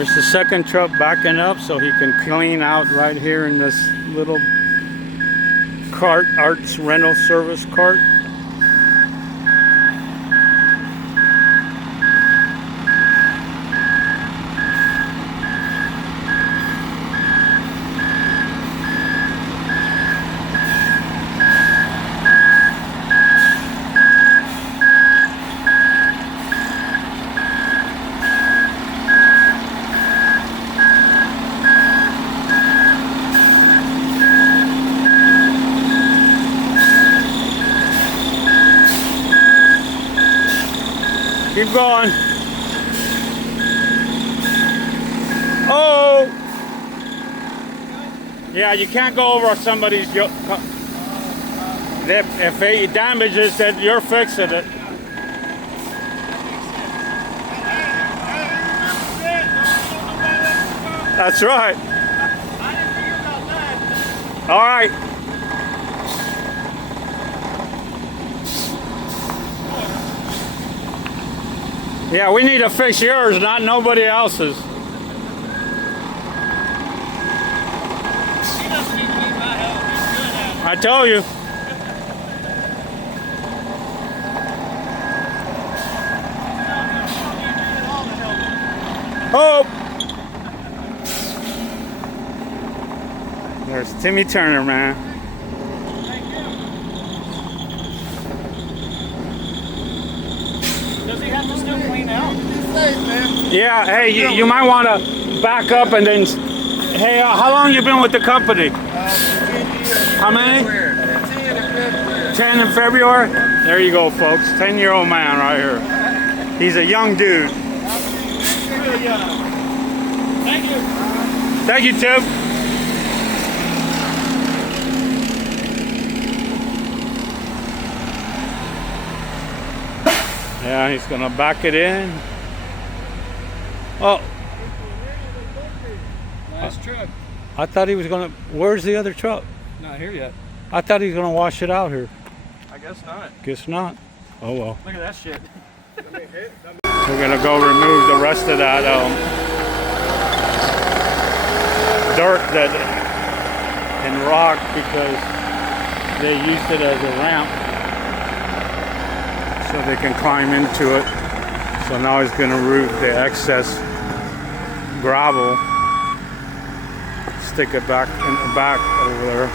There's the second truck backing up so he can clean out right here in this little cart, Arts rental service cart. Keep going. Oh! Yeah, you can't go over somebody's... If it damages it, you're fixing it. That's right. All right. Yeah, we need to fix yours, not nobody else's. He doesn't even need my help. He's good at it. I told you. Oh! There's Timmy Turner, man. Does he have to still clean out? Yeah, hey, you might want to back up and then... Hey, how long you been with the company? 10 years. How many? 10 in February. 10 in February? There you go, folks. 10-year-old man right here. He's a young dude. Really young. Thank you. Thank you, Tim. Yeah, he's gonna back it in. Oh, Nice truck. I thought he was gonna... Where's the other truck? Not here yet. I thought he was gonna wash it out here. I guess not. Guess not. Oh well. Look at that shit. We're gonna go remove the rest of that dirt and rock because they used it as a ramp so they can climb into it. So now he's gonna remove the excess gravel, stick it back in the back over there.